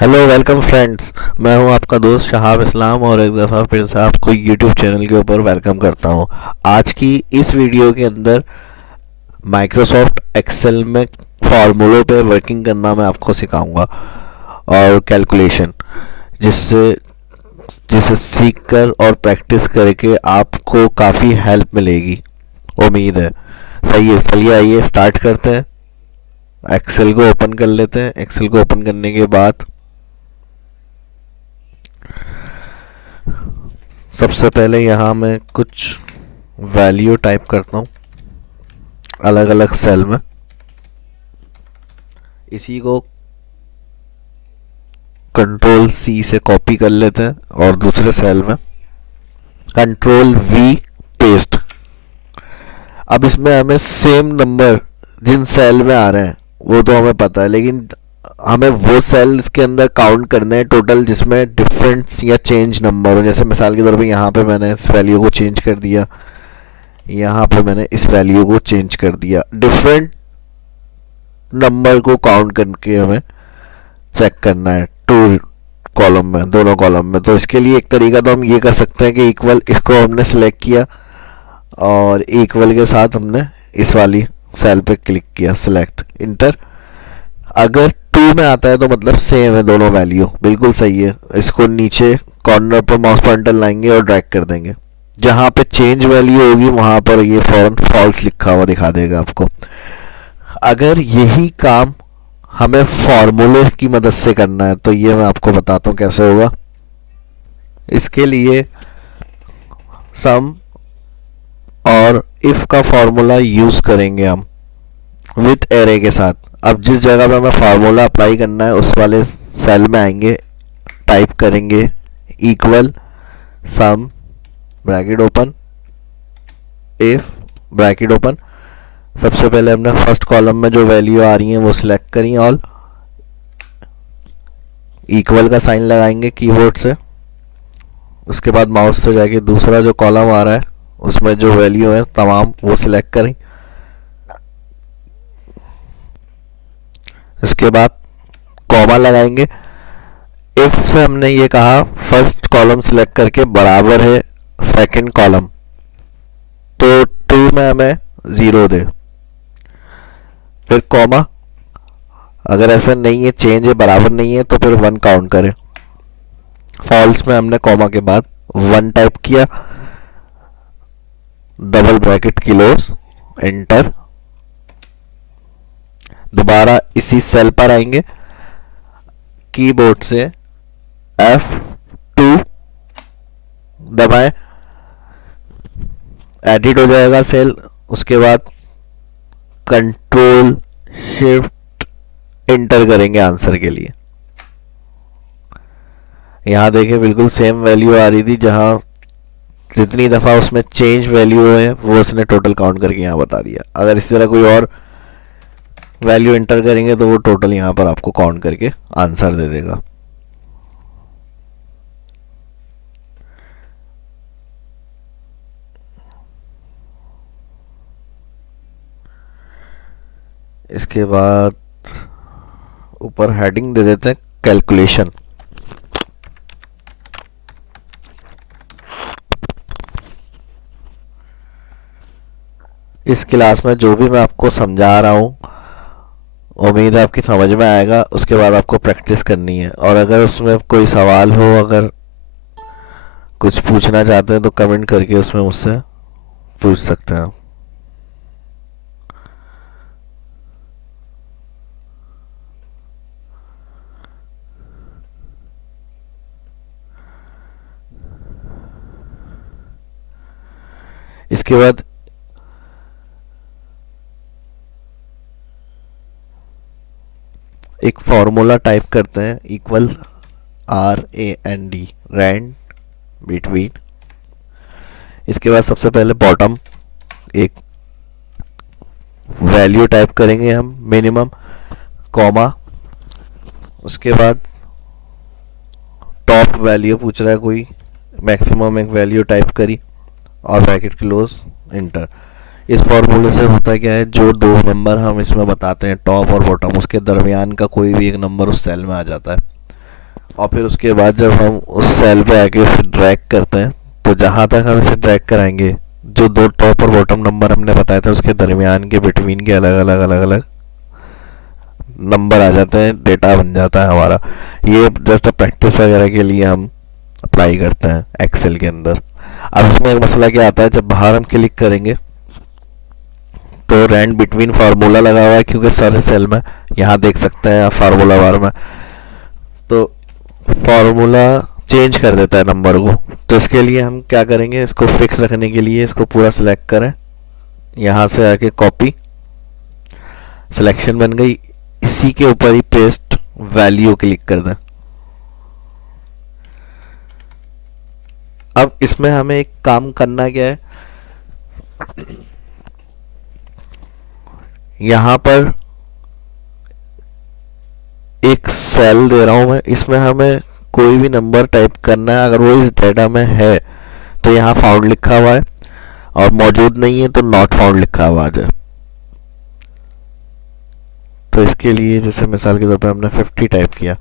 Hello welcome friends. मैं हूं आपका दोस्त शहाब इस्लाम और एक दफ़ा फिर से आपको यूट्यूब चैनल के ऊपर वेलकम करता हूं। आज की इस वीडियो के अंदर माइक्रोसॉफ्ट एक्सेल में फार्मूलों पे वर्किंग करना मैं आपको सिखाऊंगा और कैलकुलेशन, जिससे जिसे सीख कर और प्रैक्टिस करके आपको काफ़ी हेल्प मिलेगी, उम्मीद है। सही है, चलिए आइए स्टार्ट करते हैं। एक्सेल को ओपन कर लेते हैं। एक्सेल को ओपन करने के बाद सबसे पहले यहाँ मैं कुछ वैल्यू टाइप करता हूँ अलग अलग सेल में। इसी को कंट्रोल सी से कॉपी कर लेते हैं और दूसरे सेल में कंट्रोल वी पेस्ट। अब इसमें हमें सेम नंबर जिन सेल में आ रहे हैं वो तो हमें पता है, लेकिन हमें वो सेल इसके अंदर काउंट करने हैं टोटल जिसमें डिफरेंस या चेंज नंबर हो। जैसे मिसाल के तौर पे यहाँ पे मैंने इस वैल्यू को चेंज कर दिया, यहाँ पे मैंने इस वैल्यू को चेंज कर दिया। डिफरेंट नंबर को काउंट करके हमें चेक करना है टू कॉलम में, दोनों कॉलम में। तो इसके लिए एक तरीका तो हम ये कर सकते हैं कि इक्वल, इसको हमने सेलेक्ट किया और इक्वल के साथ हमने इस वाली सेल पे क्लिक किया, सेलेक्ट इंटर। अगर टू में आता है तो मतलब सेम है, दोनों वैल्यू बिल्कुल सही है। इसको नीचे कॉर्नर पर माउस पॉइंटर लाएंगे और ड्रैग कर देंगे। जहाँ पे चेंज वैल्यू होगी वहाँ पर ये फॉरन फॉल्स लिखा हुआ दिखा देगा आपको। अगर यही काम हमें फॉर्मूले की मदद से करना है तो ये मैं आपको बताता हूँ कैसे होगा। इसके लिए सम और इफ का फॉर्मूला यूज करेंगे हम विथ एरे के साथ। अब जिस जगह पे हमें फार्मूला अप्लाई करना है उस वाले सेल में आएंगे, टाइप करेंगे equal some bracket open if bracket open. सबसे पहले हमने फर्स्ट कॉलम में जो वैल्यू आ रही है वो सिलेक्ट करी ऑल, इक्वल का साइन लगाएंगे कीबोर्ड से। उसके बाद माउस से जाके दूसरा जो कॉलम आ रहा है उसमें जो वैल्यू है तमाम वो सिलेक्ट करें। इसके बाद कॉमा लगाएंगे। इफ से हमने ये कहा फर्स्ट कॉलम सिलेक्ट करके बराबर है सेकंड कॉलम, तो टू में हमें 0 दे। फिर कॉमा, अगर ऐसा नहीं है, चेंज है, बराबर नहीं है, तो फिर 1 काउंट करें। फॉल्स में हमने कॉमा के बाद 1 टाइप किया, डबल ब्रैकेट क्लोज, एंटर। दोबारा इसी सेल पर आएंगे, कीबोर्ड से F2 दबाएं, एडिट हो जाएगा सेल। उसके बाद कंट्रोल शिफ्ट एंटर करेंगे आंसर के लिए। यहां देखिए बिल्कुल सेम वैल्यू आ रही थी, जहां जितनी दफा उसमें चेंज वैल्यू है वो उसने टोटल काउंट करके यहाँ बता दिया। अगर इसी तरह कोई और वैल्यू एंटर करेंगे तो वो टोटल यहाँ पर आपको काउंट करके आंसर दे देगा। इसके बाद ऊपर हेडिंग दे देते हैं कैलकुलेशन। इस क्लास में जो भी मैं आपको समझा रहा हूँ उम्मीद है आपकी समझ में आएगा। उसके बाद आपको प्रैक्टिस करनी है, और अगर उसमें कोई सवाल हो, अगर कुछ पूछना चाहते हैं तो कमेंट करके उसमें मुझसे पूछ सकते हैं। इसके बाद एक फॉर्मूला टाइप करते हैं, इक्वल RAND, रैंड बिटवीन। इसके बाद सबसे पहले बॉटम एक वैल्यू टाइप करेंगे हम, मिनिमम, कॉमा। उसके बाद टॉप वैल्यू पूछ रहा है कोई, मैक्सिमम एक वैल्यू टाइप करी और ब्रैकेट क्लोज, इंटर। इस फॉर्मूले से होता क्या है, जो दो नंबर हम इसमें बताते हैं टॉप और बॉटम, उसके दरमियान का कोई भी एक नंबर उस सेल में आ जाता है। और फिर उसके बाद जब हम उस सेल पे आके उसे ड्रैग करते हैं तो जहाँ तक हम इसे ड्रैग कराएंगे, जो दो टॉप और बॉटम नंबर हमने बताया था उसके दरमियान के बिटवीन के अलग अलग नंबर आ जाते हैं, डेटा बन जाता है हमारा। ये जस्ट प्रैक्टिस वगैरह के लिए हम अप्लाई करते हैं एक्सेल के अंदर। अब इसमें एक मसला क्या आता है, जब बाहर हम क्लिक करेंगे तो रैंड बिटवीन फार्मूला लगा हुआ है क्योंकि सारे सेल में, यहाँ देख सकते हैं फार्मूला बार में, तो फार्मूला चेंज कर देता है नंबर को। तो इसके लिए हम क्या करेंगे, इसको फिक्स रखने के लिए इसको पूरा सिलेक्ट करें, यहाँ से आके कॉपी, सिलेक्शन बन गई, इसी के ऊपर ही पेस्ट वैल्यू क्लिक कर दें। अब इसमें हमें एक काम करना क्या है, यहां पर एक सेल दे रहा हूं मैं, इसमें हमें कोई भी नंबर टाइप करना है। अगर वो इस डेटा में है तो यहाँ फाउंड लिखा हुआ है, और मौजूद नहीं है तो नॉट फाउंड लिखा हुआ आ जाए। तो इसके लिए जैसे मिसाल के तौर पे हमने 50 टाइप किया,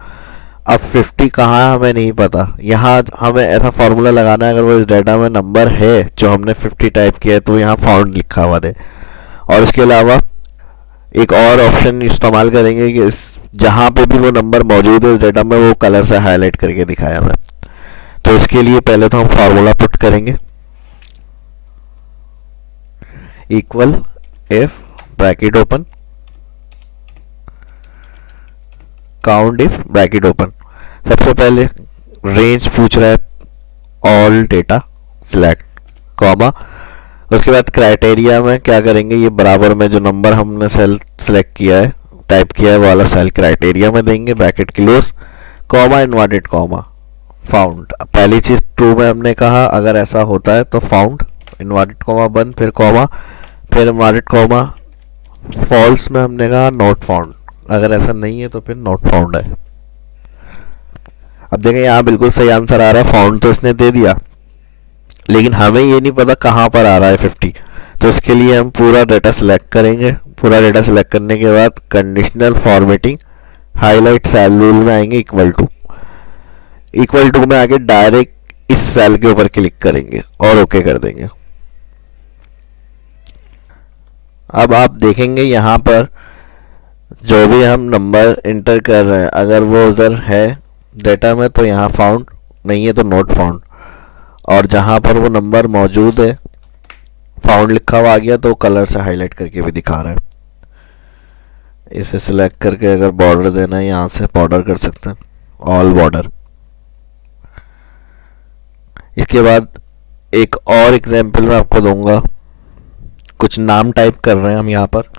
अब 50 कहाँ है हमें नहीं पता, यहाँ हमें ऐसा फार्मूला लगाना है अगर वो इस डेटा में नंबर है जो हमने 50 टाइप किया है तो यहाँ फाउंड लिखा हुआ दे। और इसके अलावा एक और ऑप्शन इस्तेमाल करेंगे कि जहाँ पे भी वो नंबर मौजूद है इस डेटा में वो कलर से हाईलाइट करके दिखाया हमें। तो इसके लिए पहले तो हम फार्मूला पुट करेंगे, equal if bracket open count if bracket open. सबसे पहले रेंज पूछ रहा है ऑल डेटा सिलेक्ट कॉमा, उसके बाद क्राइटेरिया में क्या करेंगे, ये बराबर में जो नंबर हमने सेल सेलेक्ट किया है टाइप किया है वो वाला सेल क्राइटेरिया में देंगे, bracket close, comma inverted comma found. पहली चीज ट्रू में हमने कहा, अगर ऐसा होता है तो फाउंड, इनवर्टेड कॉमा बंद, फिर कॉमा, फिर इनवर्टेड कॉमा। फॉल्स में हमने कहा नॉट फाउंड, अगर ऐसा नहीं है तो फिर नॉट फाउंड है। अब देखें यहाँ बिल्कुल सही आंसर आ रहा है, फाउंड तो इसने दे दिया, लेकिन हमें ये नहीं पता कहाँ पर आ रहा है 50। तो इसके लिए हम पूरा डेटा सेलेक्ट करेंगे, पूरा डेटा सेलेक्ट करने के बाद conditional formatting highlight cell rule में आएंगे, इक्वल टू में आके डायरेक्ट इस सेल के ऊपर क्लिक करेंगे और ओके कर देंगे। अब आप देखेंगे यहाँ पर जो भी हम नंबर इंटर कर रहे हैं अगर वो उधर है डेटा में तो यहाँ फाउंड, नहीं है तो नॉट फाउंड, और जहाँ पर वो नंबर मौजूद है फाउंड लिखा हुआ आ गया तो कलर से हाईलाइट करके भी दिखा रहा है। इसे सिलेक्ट करके अगर बॉर्डर देना है यहाँ से बॉर्डर कर सकते हैं, ऑल बॉर्डर। इसके बाद एक और एग्जांपल मैं आपको दूंगा, कुछ नाम टाइप कर रहे हैं हम यहाँ पर,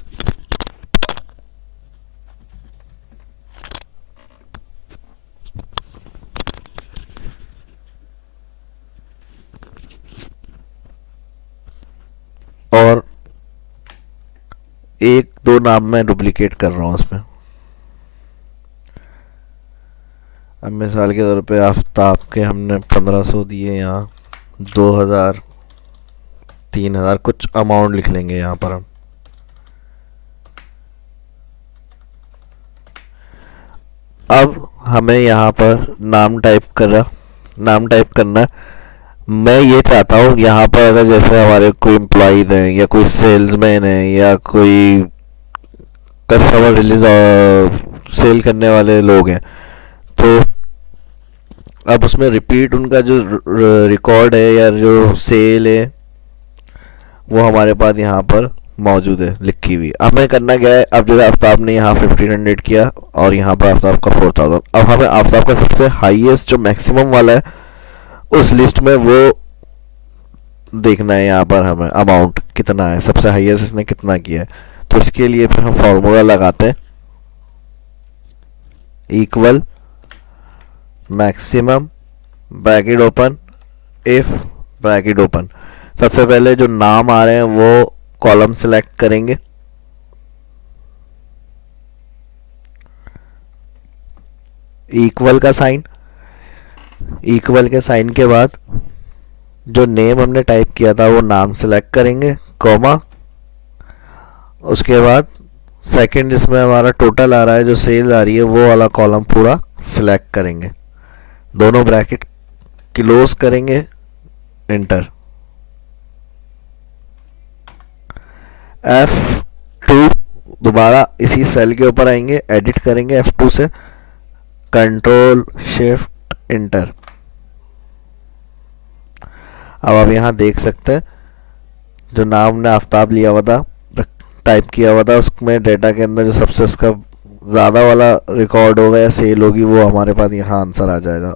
और एक दो नाम मैं डुप्लीकेट कर रहा हूँ इसमें। अब मिसाल के तौर पे आफ्ताब के हमने 1500 दिए, यहाँ 2000 3000 कुछ अमाउंट लिख लेंगे यहाँ पर हम। अब हमें यहाँ पर नाम टाइप करना है। मैं ये चाहता हूँ यहाँ पर अगर जैसे हमारे कोई एम्प्लॉयज हैं या कोई सेल्समैन है या कोई कस्टमर रिलीज सेल करने वाले लोग हैं तो अब उसमें रिपीट उनका जो रिकॉर्ड है या जो सेल है वो हमारे पास यहाँ पर मौजूद है लिखी हुई। अब हमें करना क्या है, अब जैसे आफ्ताब ने यहाँ 1500 किया और यहाँ पर आफ्ताब का 4000, अब हमें आफ्ताब का सबसे हाईएस्ट जो मैक्सिमम वाला है उस लिस्ट में वो देखना है। यहाँ पर हमें अमाउंट कितना है, सबसे हाईएस्ट इसने कितना किया है, तो इसके लिए फिर हम फॉर्मूला लगाते हैं, equal maximum bracket open if bracket open. सबसे पहले जो नाम आ रहे हैं वो कॉलम सेलेक्ट करेंगे, इक्वल का साइन, इक्वल के साइन के बाद जो नेम हमने टाइप किया था वो नाम सेलेक्ट करेंगे, कॉमा, उसके बाद सेकंड जिसमें हमारा टोटल आ रहा है जो सेल आ रही है वो वाला कॉलम पूरा सिलेक्ट करेंगे। दोनों ब्रैकेट क्लोज करेंगे, एंटर। F2 दोबारा इसी सेल के ऊपर आएंगे, एडिट करेंगे F2 से, कंट्रोल शिफ्ट एंटर। अब आप यहाँ देख सकते हैं जो नाम ने आफ्ताब लिया हुआ था, टाइप किया हुआ था, उसमें डेटा के अंदर जो सबसे उसका ज़्यादा वाला रिकॉर्ड होगा या सेल होगी वो हमारे पास यहाँ आंसर आ जाएगा।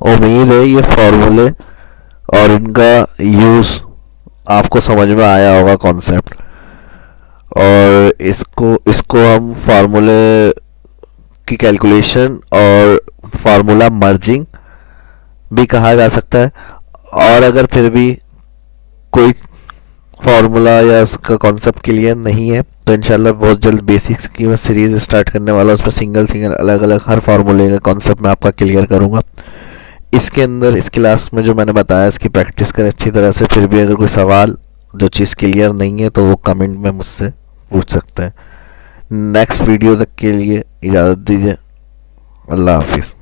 उम्मीद है ये फॉर्मूले और इनका यूज़ आपको समझ में आया होगा कॉन्सेप्ट, और इसको इसको हम फार्मूले की कैलकुलेशन और फार्मूला मर्जिंग भी कहा जा सकता है। और अगर फिर भी कोई फार्मूला या उसका कॉन्सेप्ट क्लियर नहीं है तो इंशाल्लाह बहुत जल्द बेसिक्स की मैं सीरीज़ स्टार्ट करने वाला हूँ, उसमें सिंगल सिंगल अलग अलग हर फार्मूले का कॉन्सेप्ट मैं आपका क्लियर करूँगा। इसके अंदर इस क्लास में जो मैंने बताया इसकी प्रैक्टिस करें अच्छी तरह से। फिर भी अगर कोई सवाल जो चीज़ क्लियर नहीं है तो वो कमेंट में मुझसे पूछ सकते हैं। नेक्स्ट वीडियो तक के लिए इजाज़त दीजिए। अल्लाह हाफिज़।